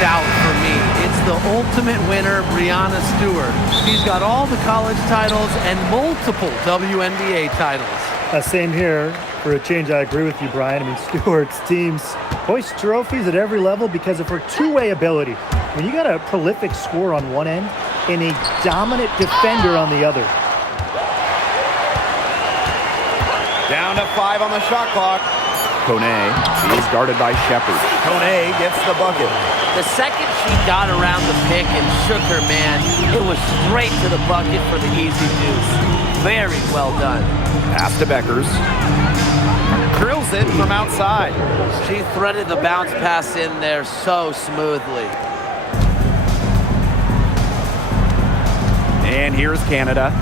doubt for me. It's the ultimate winner, Breanna Stewart. She's got all the college titles and multiple WNBA titles. Same here. For a change, I agree with you, Brian. I mean, Stewart's teams hoist trophies at every level because of her two-way ability. When you got a prolific scorer on one end and a dominant defender on the other. Down to 5 on the shot clock. Kone is guarded by Shepard. Kone gets the bucket. The second she got around the pick and shook her man, it was straight to the bucket for the easy deuce. Very well done. Pass to Beckers. Drills it from outside. She threaded the bounce pass in there so smoothly. And here's Canada.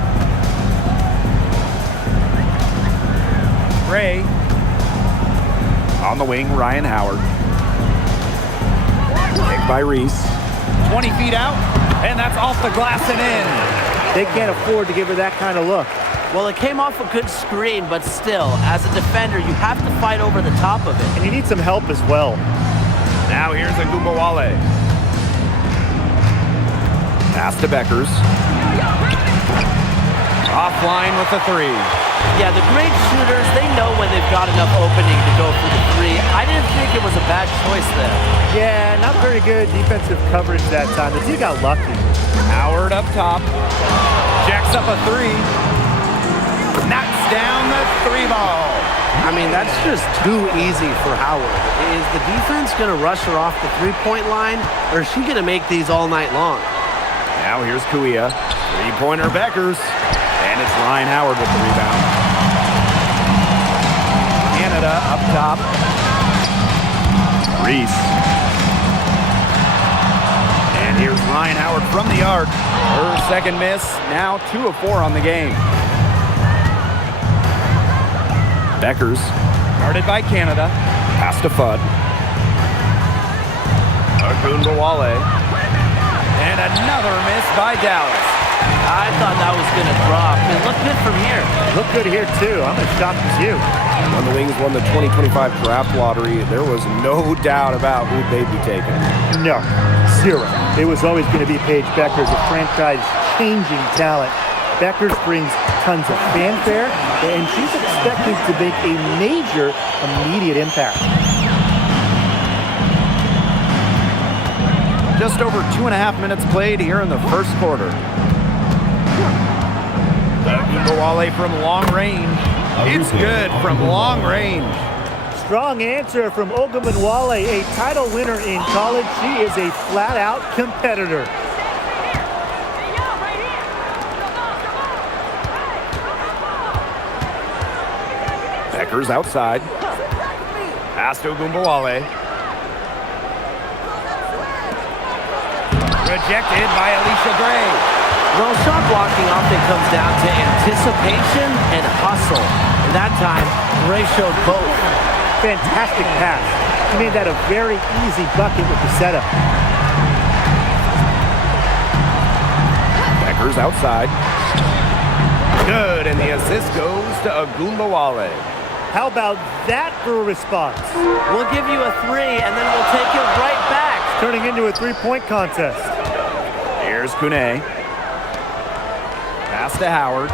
Ray. On the wing, Ryan Howard. Picked by Reese. 20 feet out, and that's off the glass and in. They can't afford to give her that kind of look. Well, it came off a good screen, but still, as a defender, you have to fight over the top of it. And you need some help as well. Now here's Agumbawale. Pass to Beckers. Offline with the 3. Yeah, the great shooters, they know when they've got enough opening to go for the 3. I didn't think it was a bad choice there. Yeah, not very good defensive coverage that time. The team got lucky. Howard up top. Jacks up a 3. Knocks down the 3 ball. I mean, that's just too easy for Howard. Is the defense going to rush her off the three-point line, or is she going to make these all night long? Now here's Kuia. Three-pointer Beckers. And it's Ryan Howard with the rebound. Canada up top. Reese. And here's Ryan Howard from the arc. Her second miss. Now 2 of 4 on the game. Beckers. Guarded by Canada. Pass to Fudd. Agumbawale. And another miss by Dallas. I thought that was going to drop. It looked good from here. Looked good here, too. I'm as shocked as you. When the Wings won the 2025 draft lottery, there was no doubt about who they'd be taking. No, 0. It was always going to be Paige Beckers, a franchise-changing talent. Beckers brings tons of fanfare, and she's expected to make a major immediate impact. Just over 2.5 minutes played here in the first quarter. Agumbawale from long range. It's good from long range. Strong answer from Ogunbowale, a title winner in college. She is a flat-out competitor. Beckers outside. Pass to Agumbawale. Rejected by Alicia Gray. Well, shot blocking often comes down to anticipation and hustle. And that time, Gray showed both. Fantastic pass. He made that a very easy bucket with the setup. Beckers outside. Good, and the assist goes to Agumbawale. How about that for a response? We'll give you a 3, and then we'll take it right back. Turning into a three-point contest. Here's Kone. Pass to Howard.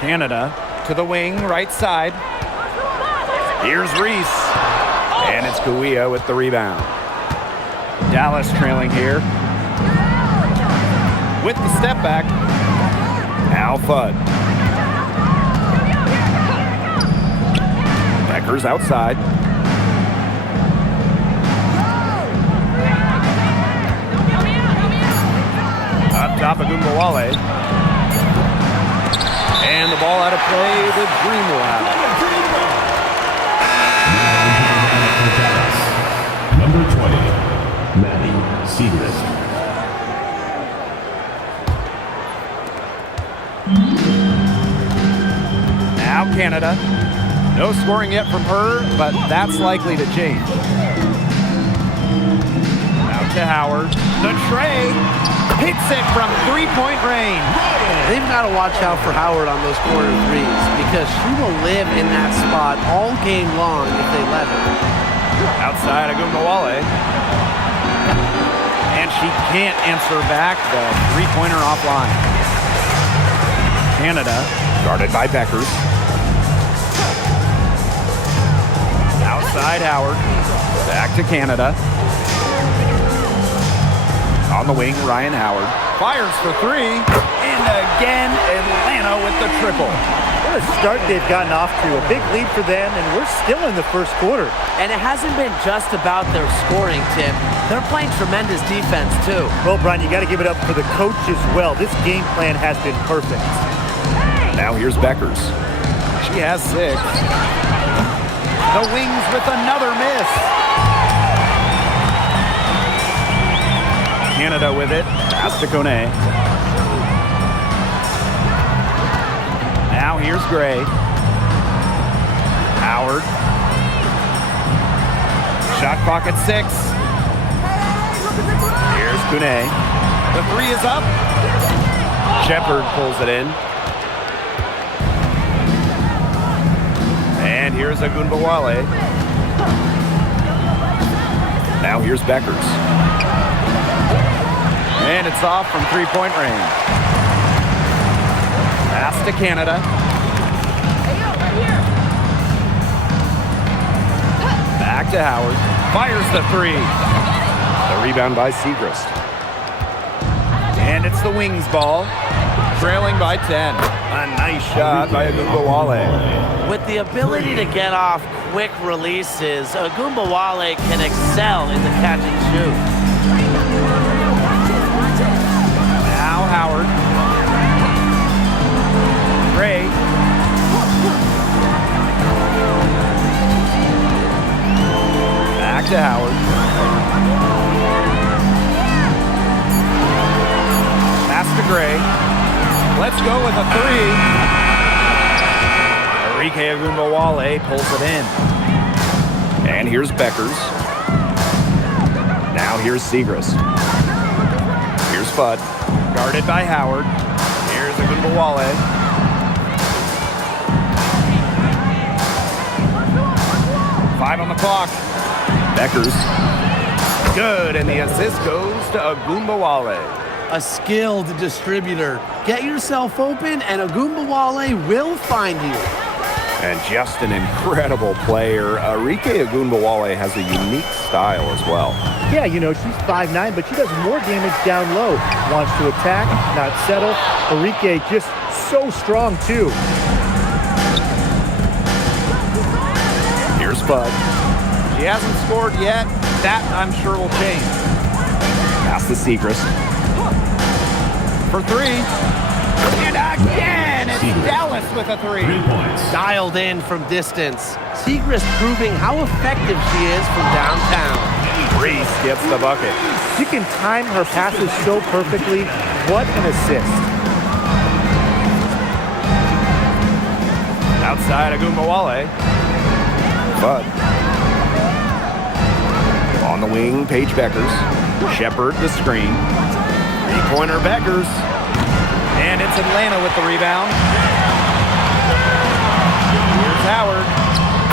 Canada to the wing, right side. Here's Reese. And it's Kuia with the rebound. Dallas trailing here. With the step back. Al Fudd. Beckers outside. Up top of Agumbawale. And the ball out of play. The Dream will have it. Number 20, Maddie Segrist. Now Canada. No scoring yet from her, but that's likely to change. Out to Howard. The tray. Hits it from three-point range. They've got to watch out for Howard on those corner threes because she will live in that spot all game long if they let her. Outside Agumbawale. And she can't answer back the three-pointer offline. Canada, guarded by Beckers. Outside Howard. Back to Canada. On the wing, Ryan Howard. Fires for three. And again, Atlanta with the triple. What a start they've gotten off to. A big lead for them, and we're still in the first quarter. And it hasn't been just about their scoring, Tim. They're playing tremendous defense, too. Well, Brian, you got to give it up for the coach as well. This game plan has been perfect. Now here's Beckers. She has 6. The Wings with another miss. Canada with it. Pass to Kone. Now here's Gray. Howard. Shot clock at 6. Here's Kone. The 3 is up. Shepard pulls it in. And here's Agumbawale. Now here's Beckers. And it's off from three-point range. Pass to Canada. Back to Howard. Fires the 3. The rebound by Segrist. And it's the Wings ball. Trailing by 10. A nice shot by Agumbawale. With the ability to get off quick releases, Agumbawale can excel in the catch and shoot. Now Howard. Gray. Back to Howard. Pass to Gray. Let's go with a 3. Enrique Agumbawale pulls it in. And here's Beckers. Now here's Segrist. Here's Fudd. Guarded by Howard. Here's Agumbawale. Five on the clock. Beckers. Good, and the assist goes to Agumbawale. A skilled distributor. Get yourself open, and Agumbawale will find you. And just an incredible player. Enrique Agumbawale has a unique style as well. Yeah, you know, she's 5'9", but she does more damage down low. Wants to attack, not settle. Enrique just so strong, too. Here's Fudd. She hasn't scored yet. That, I'm sure, will change. Pass to Segrist. For 3. And again, it's Dallas with a 3. 3 points. Dialed in from distance. Segrist proving how effective she is from downtown. Reese gets the bucket. She can time her passes so perfectly. What an assist. Outside Agumbawale. Fudd. On the wing, Paige Beckers. Shepard the screen. Three-pointer Beckers. And it's Atlanta with the rebound. Here's Howard.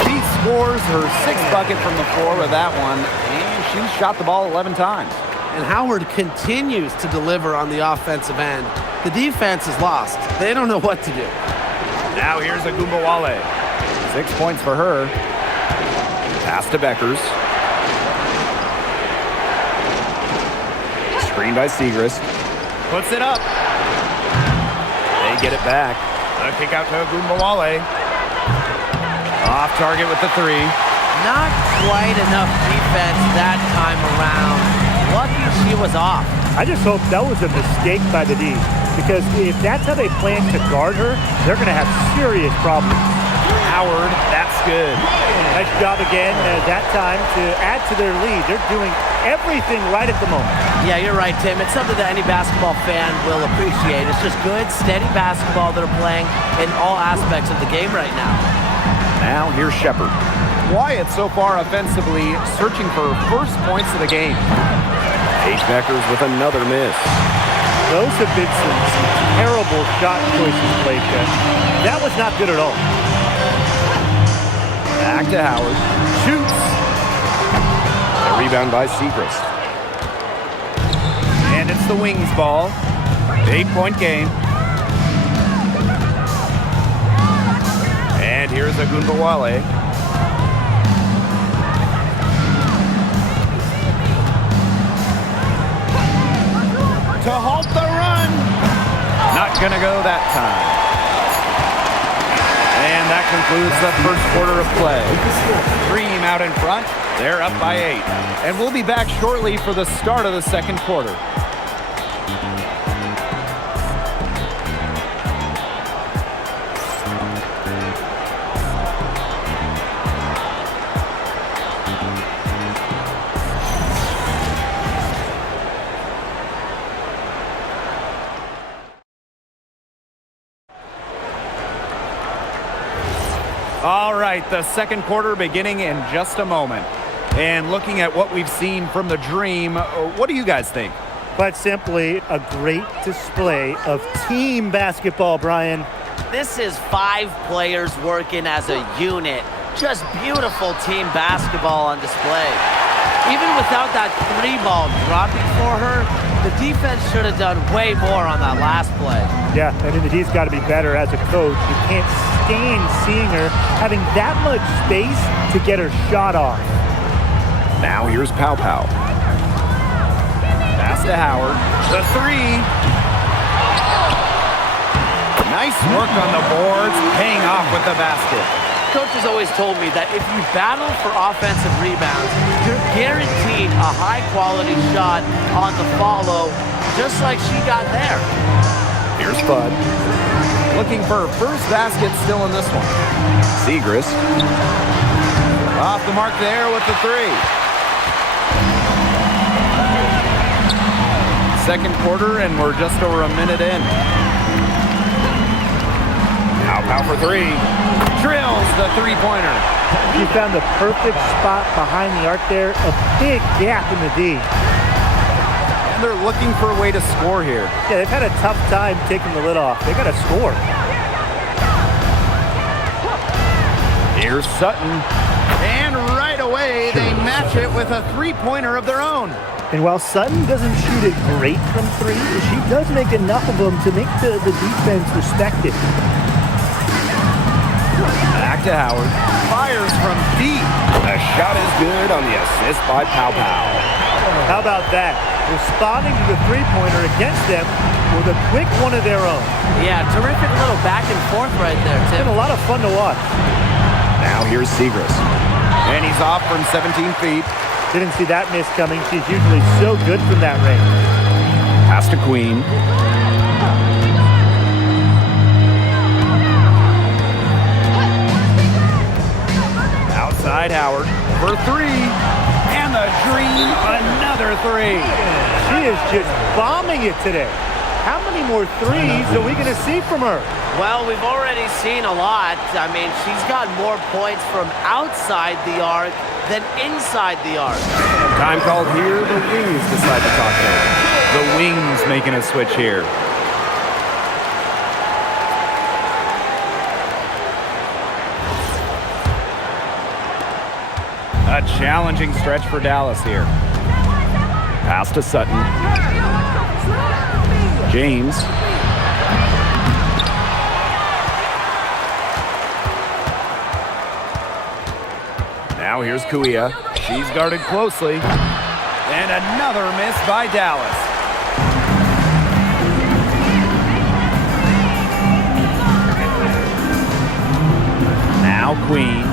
She scores her 6th bucket from the floor with that one. And she's shot the ball 11 times. And Howard continues to deliver on the offensive end. The defense is lost. They don't know what to do. Now here's Agumbawale. 6 points for her. Pass to Beckers. Screen by Segrist. Puts it up. They get it back. A kick out to Agumbawale. Off target with the 3. Not quite enough defense that time around. Lucky she was off. I just hope that was a mistake by the D, because if that's how they plan to guard her, they're going to have serious problems. Howard, that's good. Nice job again that time to add to their lead. They're doing everything right at the moment. Yeah, you're right, Tim. It's something that any basketball fan will appreciate. It's just good, steady basketball they're playing in all aspects of the game right now. Now here's Shepard. Wyatt so far offensively searching for first points of the game. Paige Beckers with another miss. Those have been some terrible shot choices played. That was not good at all. Back to Howard. Shoots. rebound by Segrist. And it's the Wings ball. 8-point game. And here's Agunbawale. To halt the run. Not gonna go that time. And that concludes the first quarter of play. Dream out in front. They're up by 8. And we'll be back shortly for the start of the second quarter. All right, the second quarter beginning in just a moment. And looking at what we've seen from the Dream, what do you guys think? Quite simply, a great display of team basketball, Brian. This is 5 players working as a unit. Just beautiful team basketball on display. Even without that 3-ball dropping for her, the defense should have done way more on that last play. Yeah, I mean, the D's got to be better as a coach. You can't stand seeing her having that much space to get her shot off. Now here's Pow Pow. Pass to Howard. The 3. Nice work on the boards, paying off with the basket. Coach has always told me that if you battle for offensive rebounds, you're guaranteed a high-quality shot on the follow, just like she got there. Here's Fudd. Looking for her first basket still in this one. Segrist. Off the mark there with the 3. Second quarter, and we're just over a minute in. Pow for 3. Drills the 3-pointer. She found the perfect spot behind the arc there. A big gap in the D. And they're looking for a way to score here. Yeah, they've had a tough time taking the lid off. They got to score. Here's Sutton. And right away, they match it with a 3-pointer of their own. And while Sutton doesn't shoot it great from 3, she does make enough of them to make the defense respect it. Back to Howard. Fires from deep. The shot is good on the assist by Pow Pow. How about that? Responding to the 3-pointer against them with a quick one of their own. Yeah, terrific little back and forth right there, It's Tim. been a lot of fun to watch. Now here's Segrist. And he's off from 17 feet. Didn't see that miss coming. She's usually so good from that range. Pass to Queen. Outside Howard for 3. And the Dream, another 3. She is just bombing it today. How many more 3s are we going to see from her? Well, we've already seen a lot. I mean, she's got more points from outside the arc than inside the arc. Time called here. The Wings decide to talk to her. The Wings making a switch here. A challenging stretch for Dallas here. Pass to Sutton. James. Now here's Kuia. She's guarded closely. And another miss by Dallas. Now Queen.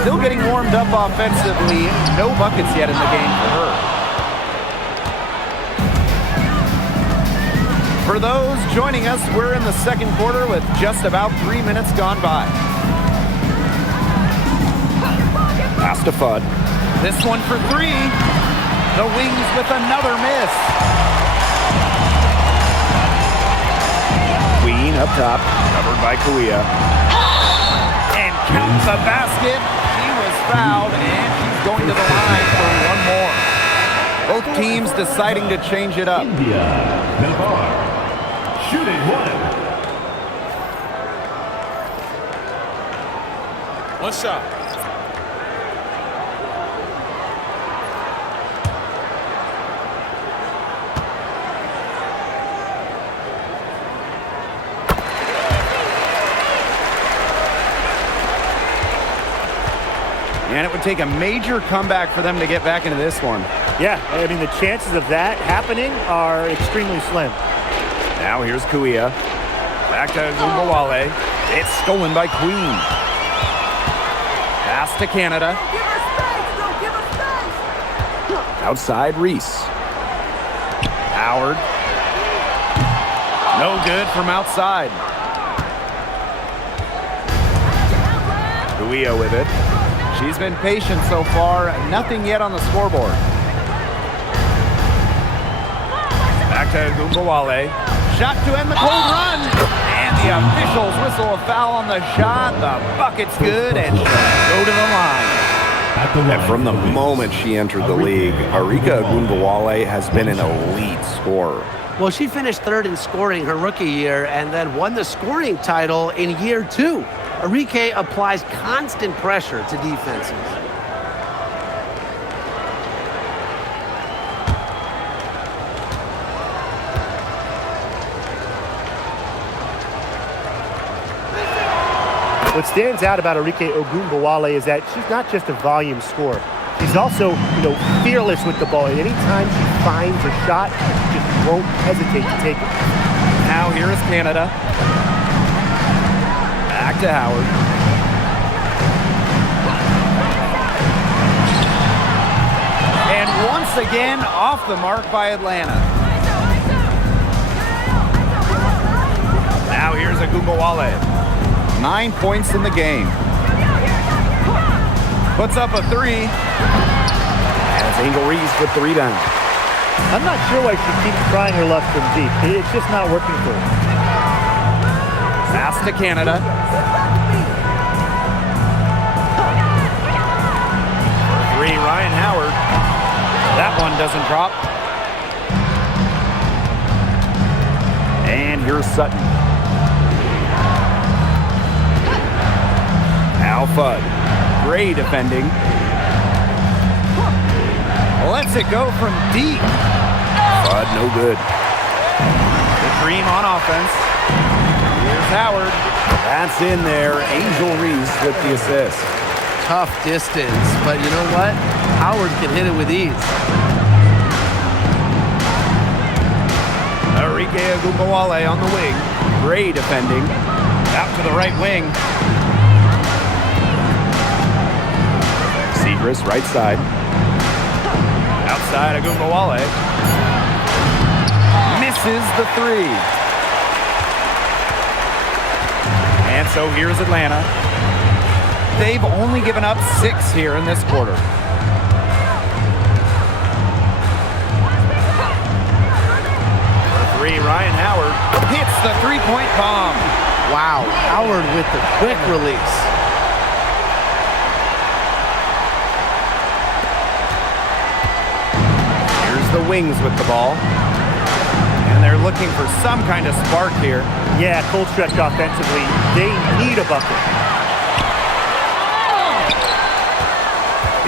Still getting warmed up offensively. No buckets yet in the game for her. For those joining us, we're in the second quarter with just about 3 minutes gone by. Pass to Fudd. This one for 3. The Wings with another miss. Queen up top, covered by Kuia. And counts the basket. She was fouled, and she's going to the line for one more. Both teams deciding to change it up. India, Navar, shooting 1. One shot. And it would take a major comeback for them to get back into this one. Yeah, I mean, the chances of that happening are extremely slim. Now here's Kuia. Back to Gumbawale. It's stolen by Queen. Pass to Canada. Outside Reese. Howard. No good from outside. Kuia with it. She's been patient so far. Nothing yet on the scoreboard. Back to Gumbawale. Shot to end the cold run. And the officials whistle a foul on the shot. The bucket's good and she'll go to the line. And from the moment she entered the league, Arika Gumbawale has been an elite scorer. Well, she finished third in scoring her rookie year and then won the scoring title in year 2. Arike applies constant pressure to defenses. What stands out about Arike Ogunbowale is that she's not just a volume scorer. She's also, fearless with the ball. Anytime she finds a shot, she just won't hesitate to take it. Now here is Canada. Back to Howard. And once again, off the mark by Atlanta. Now here's Ogunbowale. 9 points in the game. Puts up a 3. And it's Angel Reese with the rebound. I'm not sure why she keeps trying her luck from deep. It's just not working for her. Pass to Canada. For 3, Ryan Howard. That one doesn't drop. And here's Sutton. Al Fudd. Great defending. Lets it go from deep. Fudd, no good. The Dream on offense. Here's Howard. That's in there. Angel Reese with the assist. Tough distance, but you know what? Howard can hit it with ease. Arike Ogunbowale on the wing. Great defending. Out to the right wing. Segrist, right side. Outside Ogunbowale. Misses the 3. And so here's Atlanta. They've only given up 6 here in this quarter. For 3, Ryan Howard hits the 3-point bomb. Wow, Howard with the quick release. Here's the Wings with the ball. And they're looking for some kind of spark here. Yeah, cold stretch offensively. They need a bucket.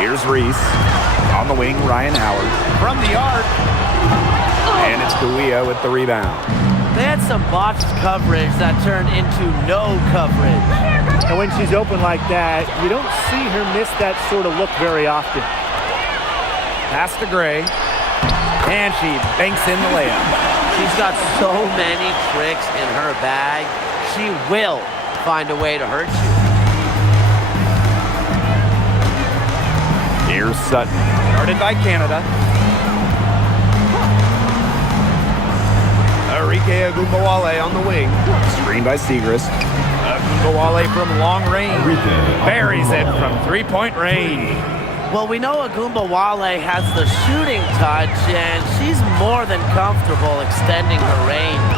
Here's Reese. On the wing, Ryan Howard. From the arc. And it's Kuia with the rebound. They had some botched coverage that turned into no coverage. And when she's open like that, you don't see her miss that sort of look very often. Pass to Gray. And she banks in the layup. She's got so many tricks in her bag. She will find a way to hurt you. Here's Sutton. Guarded by Canada. Arike Ogunbowale on the wing. Screened by Segrist. Ogunbowale from long range. Buries it from 3-point range. Well, we know Ogunbowale has the shooting touch, and she's more than comfortable extending her range.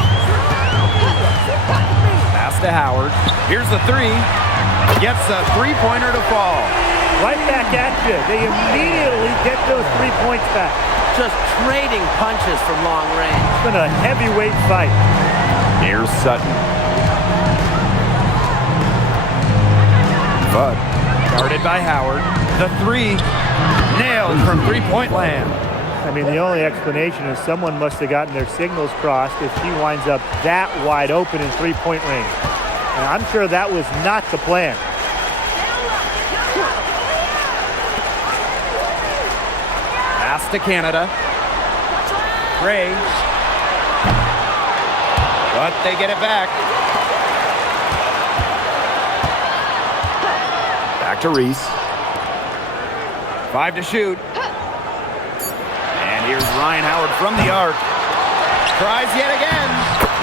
Pass to Howard. Here's the 3. Gets a 3-pointer to fall. Right back at you. They immediately get those 3 points back. Just trading punches from long range. It's been a heavyweight fight. Here's Sutton. Fudd. Guarded by Howard. The 3. Nailed from 3-point land. I mean, the only explanation is someone must have gotten their signals crossed if she winds up that wide open in 3-point range. And I'm sure that was not the plan. Pass to Canada. Gray. But they get it back. Back to Reese. 5 to shoot. And here's Ryan Howard from the arc. Tries yet again.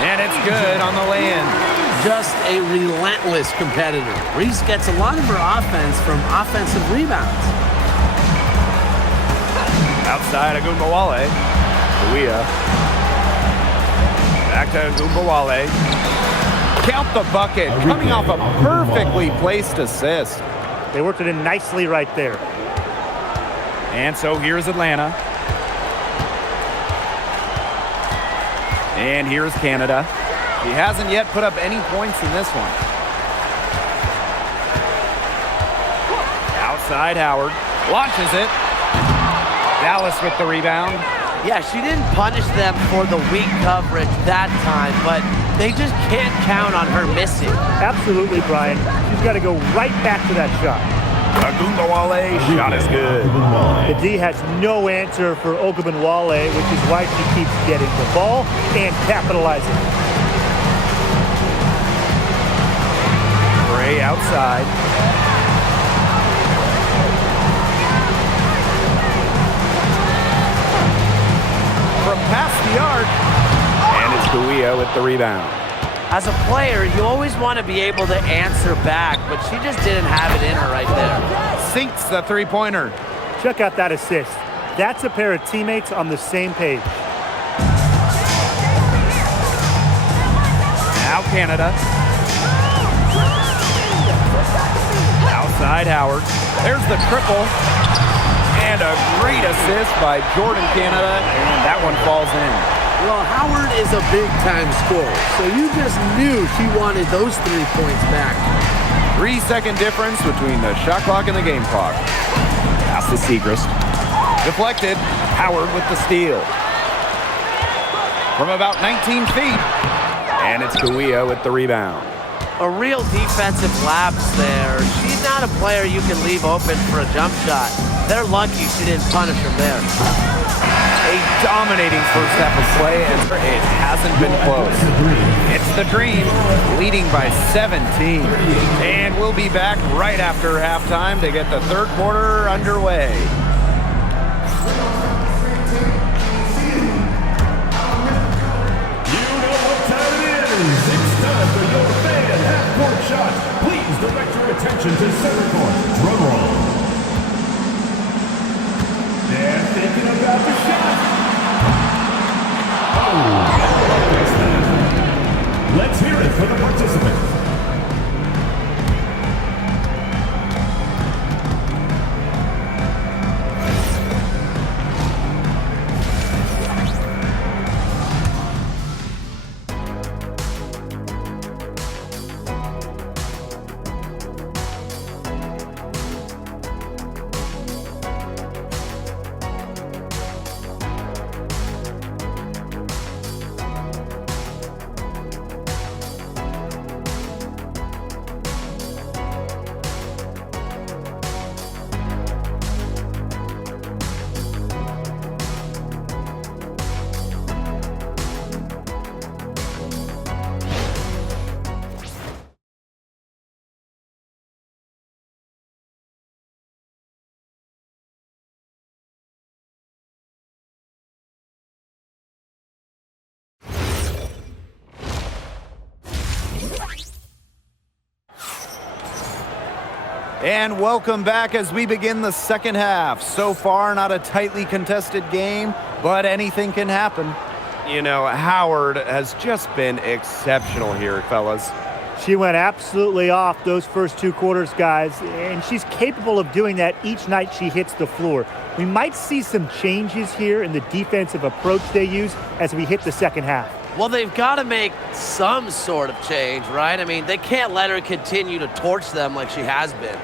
And it's good on the land. Just a relentless competitor. Reese gets a lot of her offense from offensive rebounds. Outside Agumbawale. Kuia. Back to Agumbawale. Count the bucket. Coming off a perfectly placed assist. They worked it in nicely right there. And so here's Atlanta. And here's Canada. He hasn't yet put up any points in this one. Outside Howard. Launches it. Dallas with the rebound. Yeah, she didn't punish them for the weak coverage that time, but they just can't count on her missing. Absolutely, Brian. She's got to go right back to that shot. Agumbawale, shot is good. The D has no answer for Ogunbowale, which is why she keeps getting the ball and capitalizing. Gray outside. From past the arc. And it's Kuia with the rebound. As a player, you always want to be able to answer back, but she just didn't have it in her right there. Sinks the three-pointer. Check out that assist. That's a pair of teammates on the same page. Now Canada. Outside Howard. There's the triple. And a great assist by Jordan Canada, and that one falls in. Well, Howard is a big-time scorer, so you just knew she wanted those 3 points back. 3-second difference between the shot clock and the game clock. Pass to Segrist. Deflected. Howard with the steal. From about 19 feet. And it's Kuia with the rebound. A real defensive lapse there. She's not a player you can leave open for a jump shot. They're lucky she didn't punish her there. A dominating first half of play, and it hasn't been close. It's the Dream, leading by 17. And we'll be back right after halftime to get the third quarter underway. You know what time it is. It's time for your fan half-court shot. Please direct your attention to center court. Drum roll. They're thinking about the shot. Let's hear it for the participants. And welcome back as we begin the second half. So far, not a tightly contested game, but anything can happen. You know, Howard has just been exceptional here, fellas. She went absolutely off those first 2 quarters, guys, and she's capable of doing that each night she hits the floor. We might see some changes here in the defensive approach they use as we hit the second half. Well, they've got to make some sort of change, right? I mean, they can't let her continue to torch them like she has been.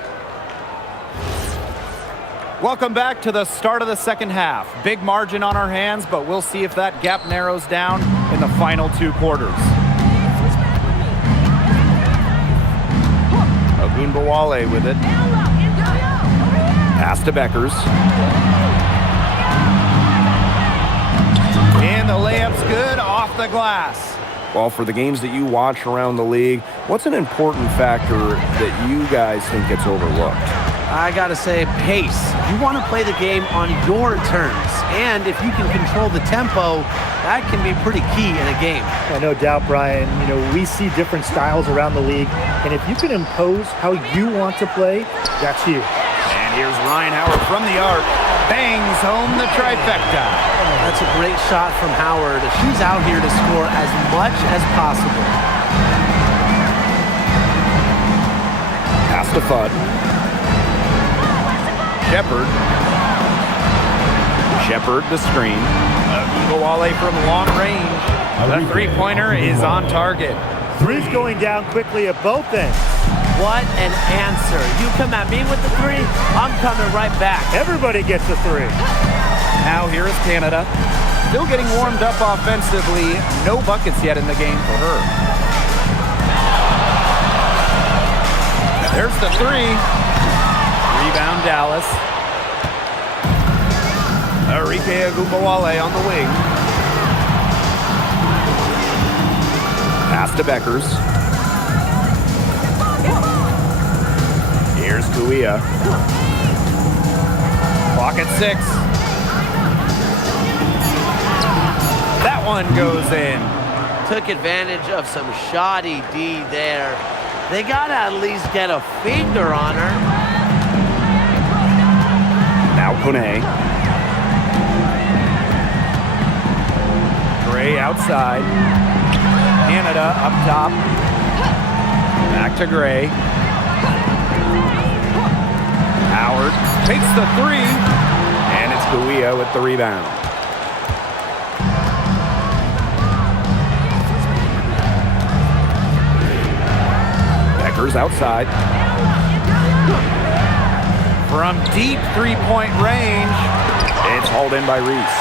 Welcome back to the start of the second half. Big margin on our hands, but we'll see if that gap narrows down in the final 2 quarters. Agumbawale with it. Pass to Beckers. And the layup's good off the glass. Well, for the games that you watch around the league, what's an important factor that you guys think gets overlooked? I gotta say, pace. You want to play the game on your terms. And if you can control the tempo, that can be pretty key in a game. Yeah, no doubt, Brian. You know, we see different styles around the league. And if you can impose how you want to play, that's huge. And here's Ryan Howard from the arc. Bangs home the trifecta. That's a great shot from Howard. She's out here to score as much as possible. Pass to Fudd. Shepard the screen. Agumbawale from long range. The three-pointer is on target. Three's going down quickly at both ends. What an answer. You come at me with the three, I'm coming right back. Everybody gets a three. Now here is Canada. Still getting warmed up offensively. No buckets yet in the game for her. There's the three. Rebound Dallas. Arike Agumbawale on the wing. Pass to Beckers. Here's Kuia. Clock at 6. That one goes in. Took advantage of some shoddy D there. They got to at least get a finger on her. Now Kone. Gray outside. Canada up top. Back to Gray. Howard takes the three. And it's Kuia with the rebound. Beckers outside. From deep three-point range, it's hauled in by Reese.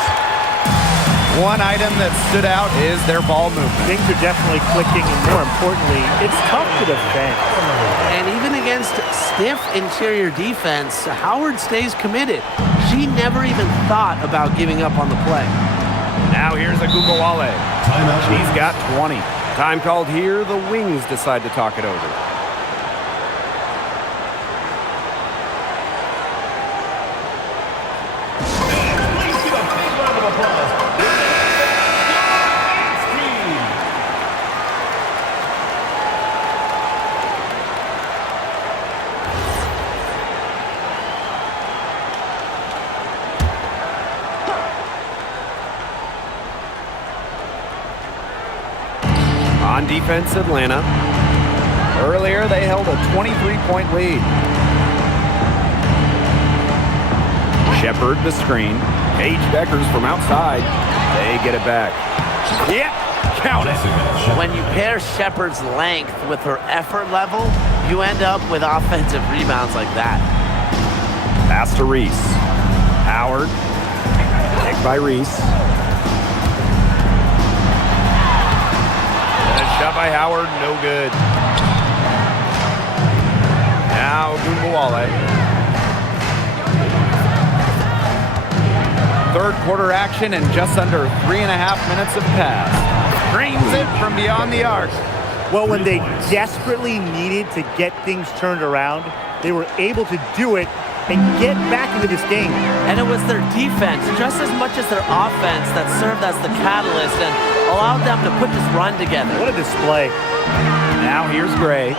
One item that stood out is their ball movement. Things are definitely clicking, and more importantly, it's tough to defend. And even against stiff interior defense, Howard stays committed. She never even thought about giving up on the play. Now here's Agumbawale. She's got 20. Time called here. The Wings decide to talk it over. On defense, Atlanta. Earlier, they held a 23-point lead. Shepard the screen. Paige Beckers from outside. They get it back. Yep, count it. When you pair Shepard's length with her effort level, you end up with offensive rebounds like that. Pass to Reese. Howard. Picked by Reese. Shot by Howard, no good. Now Agumbawale. Third quarter action and just under 3.5 minutes have passed. Drains it from beyond the arc. Well, when they desperately needed to get things turned around, they were able to do it and get back into this game. And it was their defense, just as much as their offense, that served as the catalyst and allowed them to put this run together. What a display. Now here's Gray.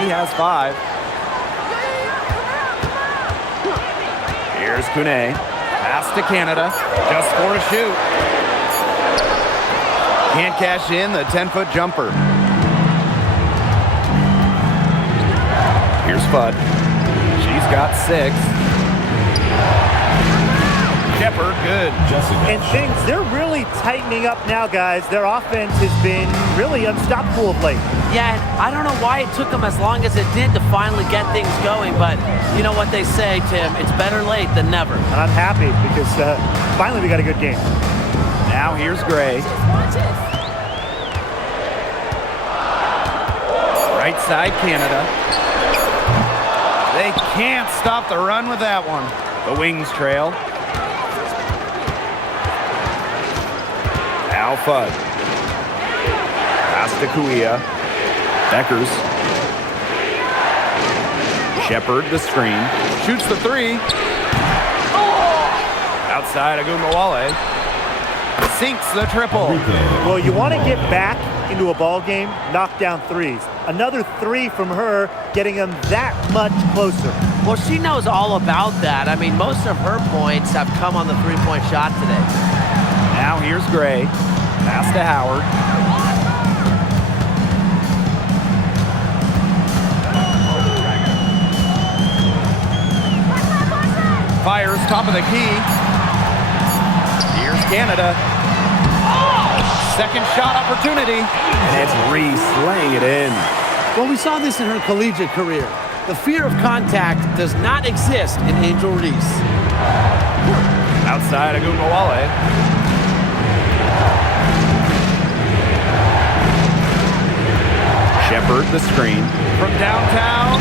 He has 5. Here's Kune. Pass to Canada. Just 4 to shoot. Can't cash in the 10-foot jumper. Here's Fudd. She's got 6. Shepard, good. And things, they're really tightening up now, guys. Their offense has been really unstoppable of late. Yeah, and I don't know why it took them as long as it did to finally get things going, but you know what they say, Tim, it's better late than never. And I'm happy because finally we got a good game. Now here's Gray. Right side, Canada. They can't stop the run with that one. The Wings trail. Now Fudd. Pass to Kuia. Beckers. Shepard, the screen. Shoots the three. Outside Agumbawale. Sinks the triple. Well, you want to get back into a ball game, knock down threes. Another three from her, getting them that much closer. Well, she knows all about that. I mean, most of her points have come on the three-point shot today. Now here's Gray. Pass to Howard. Fires top of the key. Here's Canada. Second shot opportunity. And it's Reese laying it in. Well, we saw this in her collegiate career. The fear of contact does not exist in Angel Reese. Outside Agumbawale. Shepard, the screen. From downtown.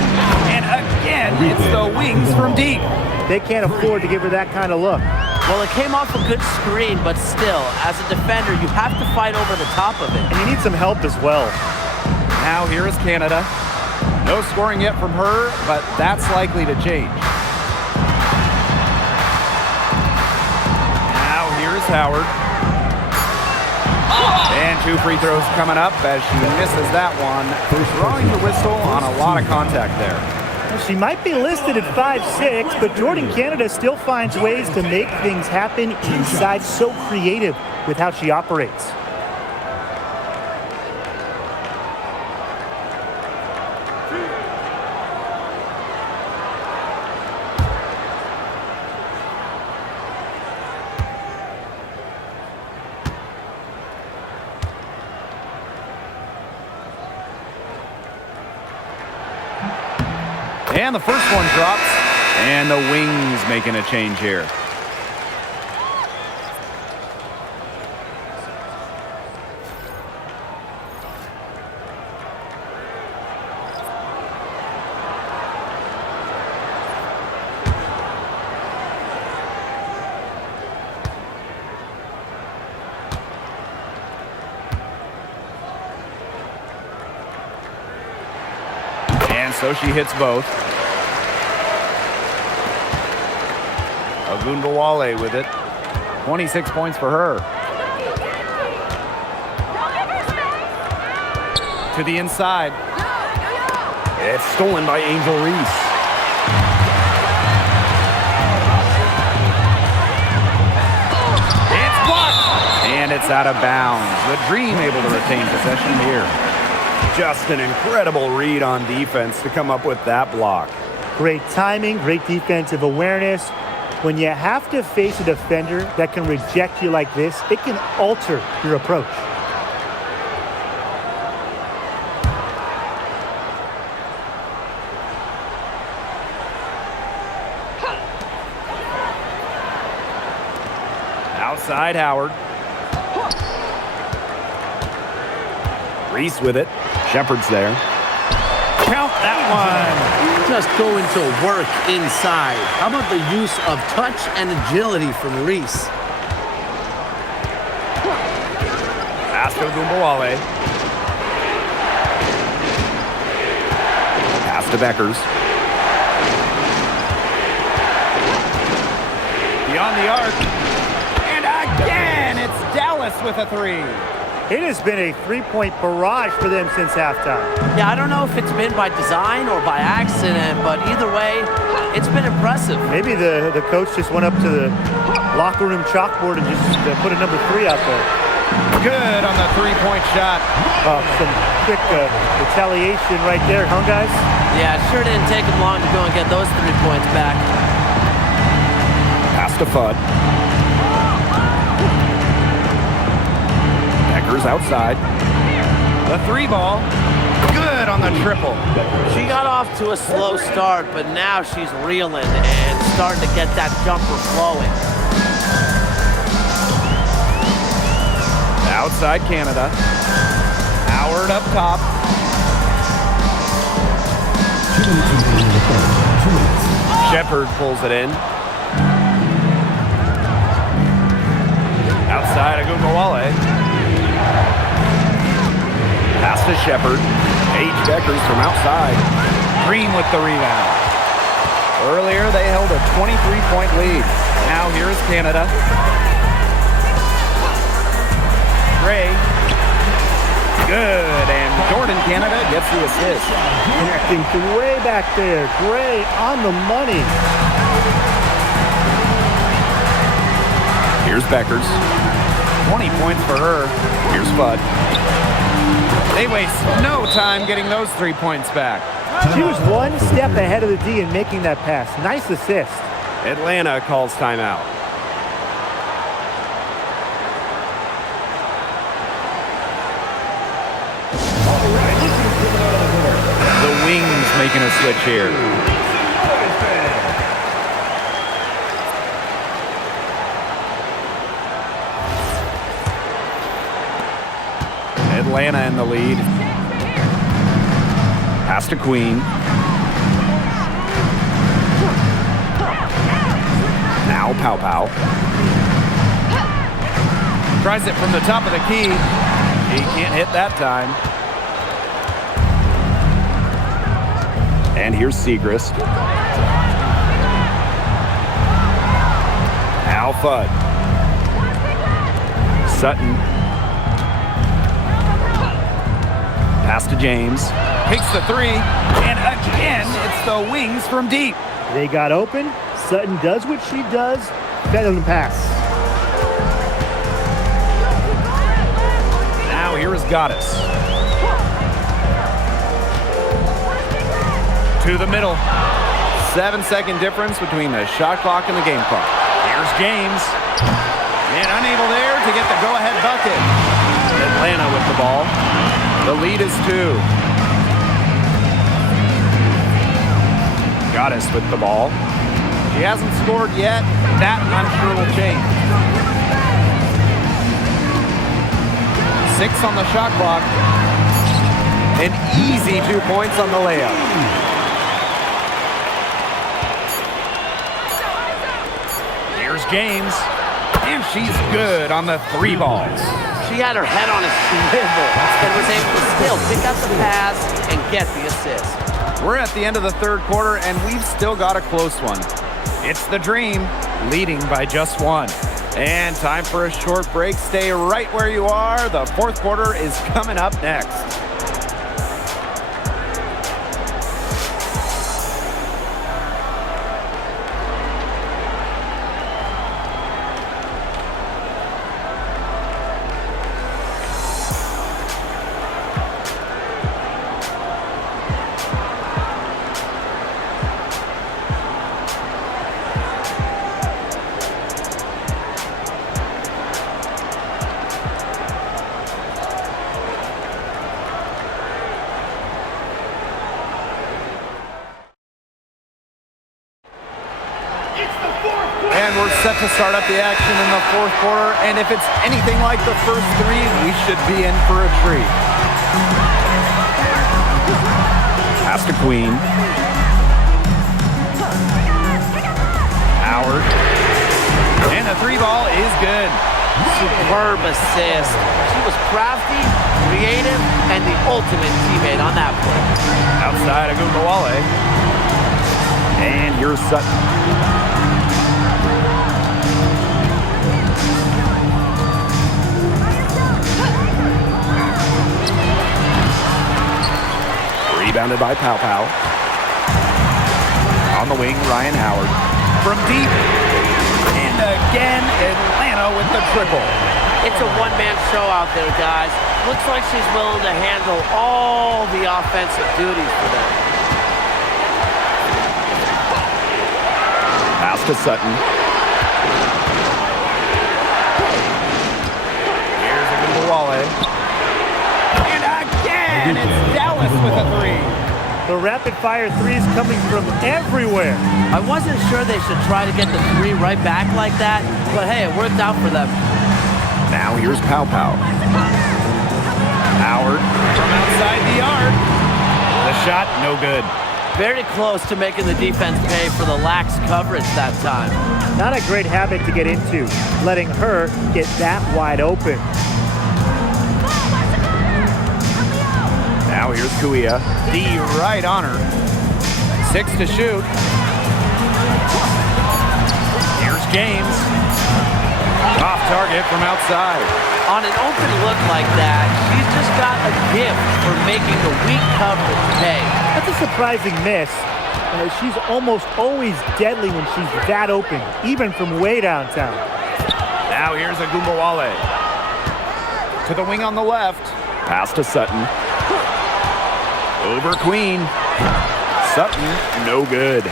And again, it's the wings from deep. They can't afford to give her that kind of look. Well, it came off a good screen, but still, as a defender, you have to fight over the top of it. And you need some help as well. Now here is Canada. No scoring yet from her, but that's likely to change. Now here's Howard. And 2 free throws coming up as she misses that one. Drawing the whistle on a lot of contact there. She might be listed at 5'6", but Jordan Canada still finds ways to make things happen inside. So creative with how she operates. And the first one drops, and the Wings making a change here. And so she hits both. Agumbawale with it. 26 points for her. To the inside. It's stolen by Angel Reese. It's blocked. And it's out of bounds. The Dream able to retain possession here. Just an incredible read on defense to come up with that block. Great timing, great defensive awareness. When you have to face a defender that can reject you like this, it can alter your approach. Outside Howard. Reese with it. Shepard's there. Count that one. Just going to work inside. How about the use of touch and agility from Reese? Pass to Agumbawale. Pass to Beckers. Beyond the arc. And again, it's Dallas with a three. It has been a three-point barrage for them since halftime. Yeah, I don't know if it's been by design or by accident, but either way, it's been impressive. Maybe the coach just went up to the locker room chalkboard and just put a number 3 out there. Good on the three-point shot. Some quick retaliation right there, huh, guys? Yeah, it sure didn't take him long to go and get those 3 points back. Pass to Fudd. Beckers outside. The 3 ball. Good on the triple. She got off to a slow start, but now she's reeling and starting to get that jumper flowing. Outside Canada. Howard up top. Shepard pulls it in. Outside Agumbawale. Pass to Shepard. Paige Beckers from outside. Green with the rebound. Earlier, they held a 23-point lead. Now here's Canada. Gray. Good, and Jordan Canada gets the assist. Connecting from way back there. Gray on the money. Here's Beckers. 20 points for her. Here's Fudd. They waste no time getting those 3 points back. She was one step ahead of the D in making that pass. Nice assist. Atlanta calls timeout. The Wings making a switch here. Atlanta in the lead. Pass to Queen. Now Pow Pow. Tries it from the top of the key. He can't hit that time. And here's Segrist. Now Fudd. Sutton. Pass to James. Takes the three. And again, it's the Wings from deep. They got open. Sutton does what she does. Better than pass. Now here is Goddess. To the middle. 7-second difference between the shot clock and the game clock. Here's James. And unable there to get the go-ahead bucket. Atlanta with the ball. The lead is 2. Goddess with the ball. She hasn't scored yet. That I'm sure will change. 6 on the shot clock. An easy 2 points on the layup. Here's James. And she's good on the 3 balls. She had her head on a swivel and was able to still pick up the pass and get the assist. We're at the end of the third quarter, and we've still got a close one. It's the Dream, leading by just 1. And time for a short break. Stay right where you are. The fourth quarter is coming up next. And we're set to start up the action in the fourth quarter. And if it's anything like the first 3, we should be in for a treat. Pass to Queen. Howard. And the 3 ball is good. Superb assist. She was crafty, creative, and the ultimate teammate on that play. Outside of Gugawale. And here's Sutton. Rebounded by Pow Pow. On the wing, Ryan Howard. From deep. And again, Atlanta with the triple. It's a one-man show out there, guys. Looks like she's willing to handle all the offensive duties for them. Pass to Sutton. Here's a Gugawale. And again, it's Dallas with a 3. The rapid-fire threes coming from everywhere. I wasn't sure they should try to get the 3 right back like that, but hey, it worked out for them. Now here's Pow Pow. Howard from outside the yard. The shot, no good. Very close to making the defense pay for the lax coverage that time. Not a great habit to get into, letting her get that wide open. Now here's Kuia. D right on her. 6 to shoot. Here's James. Off target from outside. On an open look like that, she's just got a gift for making the weak coverage pay. That's a surprising miss. She's almost always deadly when she's that open, even from way downtown. Now here's Agumbawale. To the wing on the left. Pass to Sutton. Over Queen. Sutton, no good.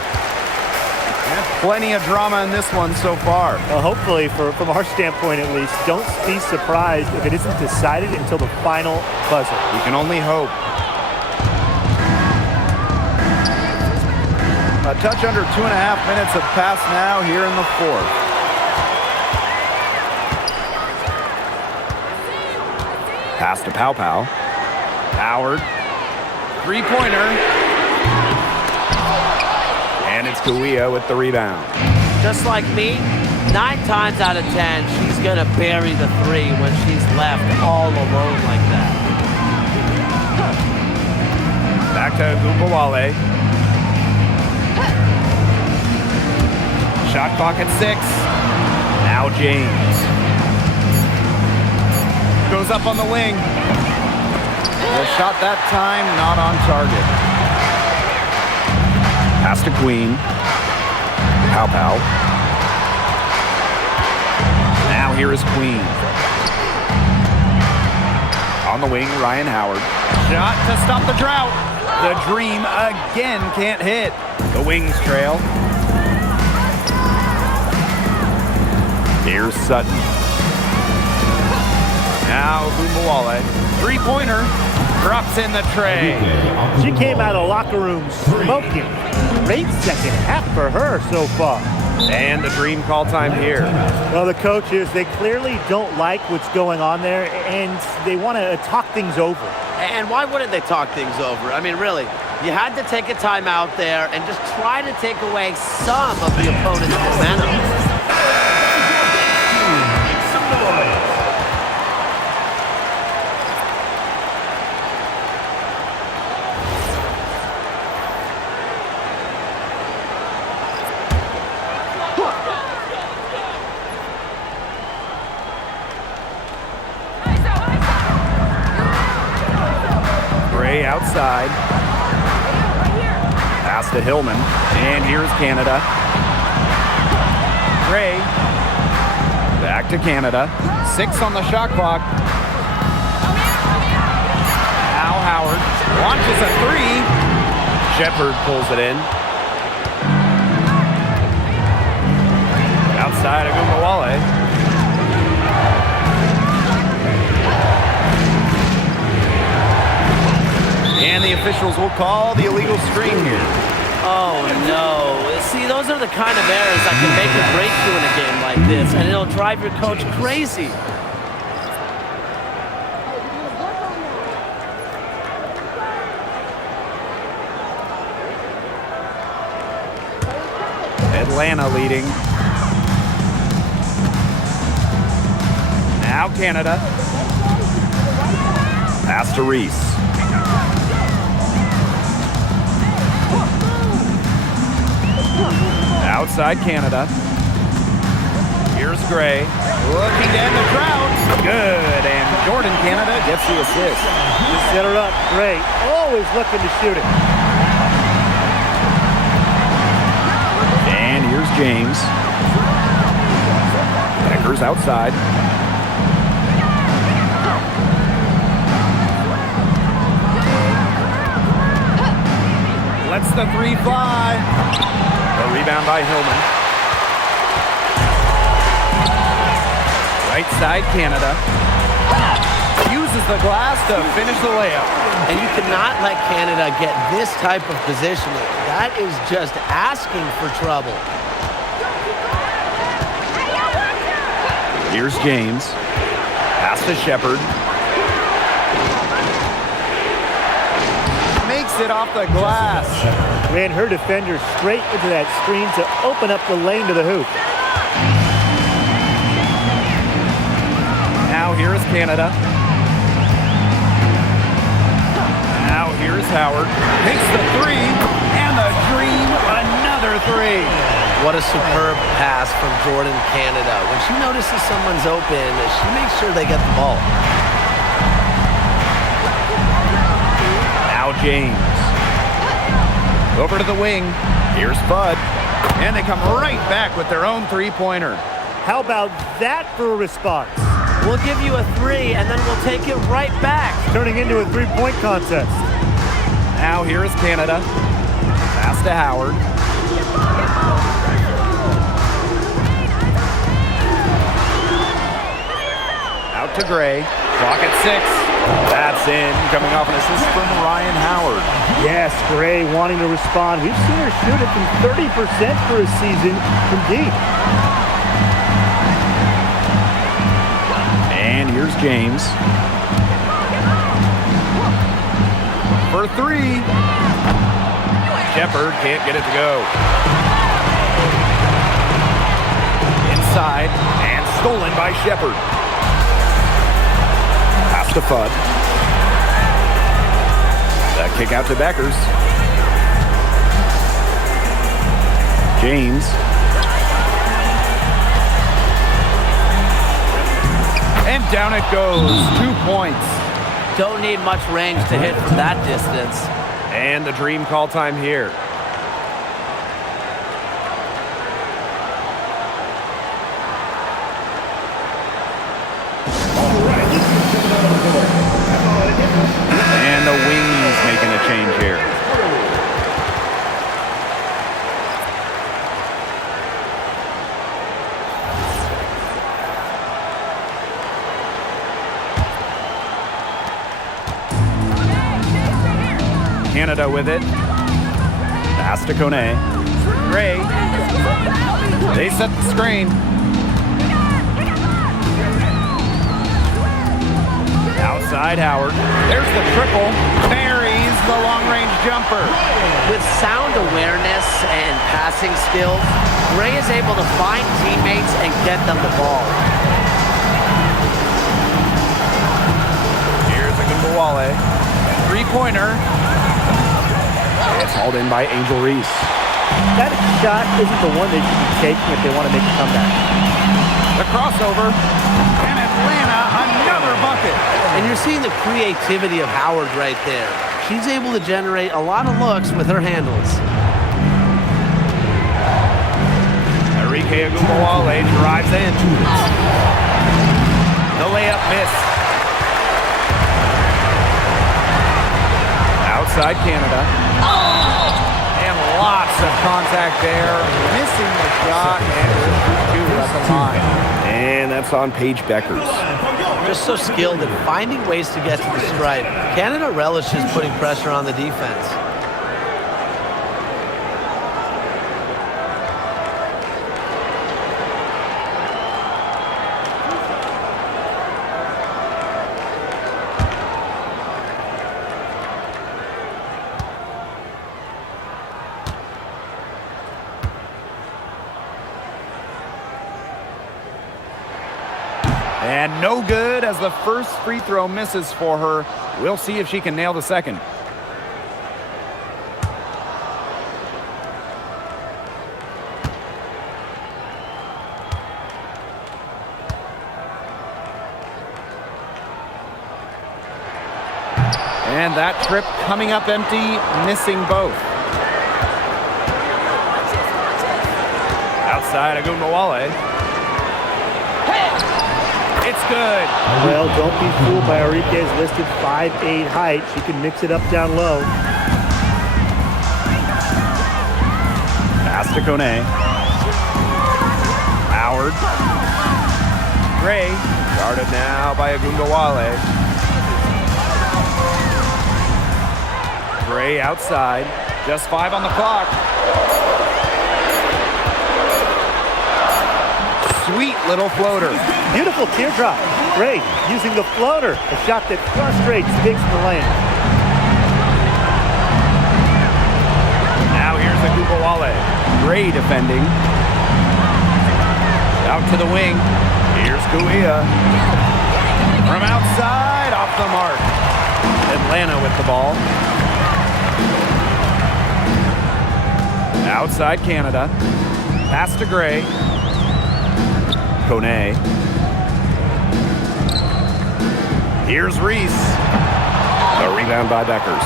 Plenty of drama in this one so far. Well, hopefully, from our standpoint at least, don't be surprised if it isn't decided until the final buzzer. We can only hope. A touch under 2.5 minutes have passed now here in the fourth. Pass to Pow Pow. Howard. Three-pointer. And it's Kuia with the rebound. Just like me, 9 times out of 10, she's going to bury the 3 when she's left all alone like that. Back to Agumbawale. Shot clock at 6. Now James. Goes up on the wing. The shot that time not on target. Pass to Queen. Pow Pow. Now here is Queen. On the wing, Ryan Howard. Shot to stop the drought. The Dream again can't hit. The Wings trail. Here's Sutton. Now Agumbawale. Three-pointer. Drops in the tray. She came out of the locker room smoking. Great second half for her so far. And the Dream call time here. Well, the coaches, they clearly don't like what's going on there, and they want to talk things over. And why wouldn't they talk things over? I mean, really, you had to take a time out there and just try to take away some of the opponent's momentum. Outside. Pass to Hillman. And here's Canada. Gray. Back to Canada. 6 on the shot clock. Now Howard launches a 3. Shepard pulls it in. Outside of Agumbawale. And the officials will call the illegal screen here. Oh, no. See, those are the kind of errors that can make or break you in a game like this, and it'll drive your coach crazy. Atlanta leading. Now Canada. Pass to Reese. Outside Canada. Here's Gray. Looking to end the drought. Good. And Jordan Canada gets the assist. Just set her up. Gray. Always looking to shoot it. And here's James. Becker's outside. Lets the 3 fly. A rebound by Hillman. Right side Canada. Uses the glass to finish the layup. And you cannot let Canada get this type of positioning. That is just asking for trouble. Here's James. Pass to Shepard. Makes it off the glass. Ran her defender straight into that screen to open up the lane to the hoop. Now here is Canada. Now here's Howard. Takes the three, and the dream, another three. What a superb pass from Jordan Canada. When she notices someone's open, she makes sure they get the ball. Now James. Over to the wing. Here's Bud. And they come right back with their own three-pointer. How about that for a response? We'll give you a three, and then we'll take it right back. Turning into a three-point contest. Now here is Canada. Pass to Howard. Out to Gray. Clock at 6. That's in. Coming off an assist from Ryan Howard. Yes, Gray wanting to respond. We've seen her shoot it from 30% for a season from deep. And here's James. For three. Shepard can't get it to go. Inside and stolen by Shepard. Pass to Fudd. The kick out to Beckers. James. And down it goes. 2 points. Don't need much range to hit from that distance. And the dream call time here. And the Wings making a change here. Canada with it. Pass to Kone. Gray. They set the screen. Outside Howard. There's the triple. Buries the long-range jumper. With sound awareness and passing skills, Gray is able to find teammates and get them the ball. Here's a good Wale. Three-pointer. It's hauled in by Angel Reese. That shot isn't the one they should be taking if they want to make a comeback. The crossover. And Atlanta, another bucket. And you're seeing the creativity of Howard right there. She's able to generate a lot of looks with her handles. Enrique Agumbawale drives in. The layup missed. Outside Canada. And lots of contact there. Missing the shot and two at the line. And that's on Paige Beckers. Just so skilled in finding ways to get to the stripe. Canada relishes putting pressure on the defense. And no good as the first free throw misses for her. We'll see if she can nail the second. And that trip coming up empty, missing both. Outside Agumbawale. It's good. Well, don't be fooled by Enrique's listed 5'8" height. She can mix it up down low. Pass to Kone. Howard. Gray. Guarded now by Agumbawale. Gray outside. Just 5 on the clock. Sweet little floater. Beautiful teardrop. Great. Using the floater. A shot that frustrates bigs in the lane. Now here's Agumbawale. Gray defending. Out to the wing. Here's Kuia. From outside, off the mark. Atlanta with the ball. Outside Canada. Pass to Gray. Kone. Here's Reese. A rebound by Beckers.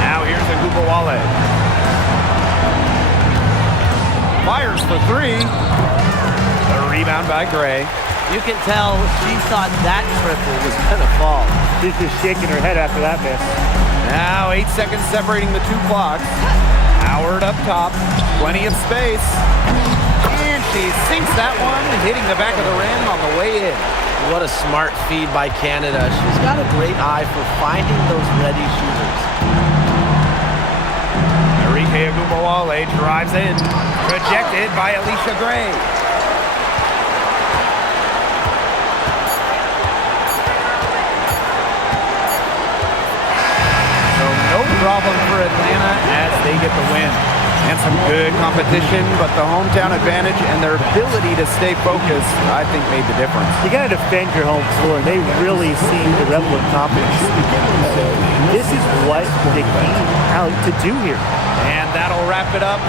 Now here's Agubawale. Fires for three. A rebound by Gray. You can tell she thought that triple was going to fall. She's just shaking her head after that miss. Now 8 seconds separating the two clocks. Howard up top. Plenty of space. And she sinks that one, hitting the back of the rim on the way in. What a smart feed by Canada. She's got a great eye for finding those ready shooters. Enrique Agubawale drives in. Rejected by Alicia Gray. So no problem for Atlanta as they get the win. And some good competition, but the hometown advantage and their ability to stay focused, I think, made the difference. You got to defend your home floor, and they really seem to revel in confidence. This is what they came out to do here. And that'll wrap it up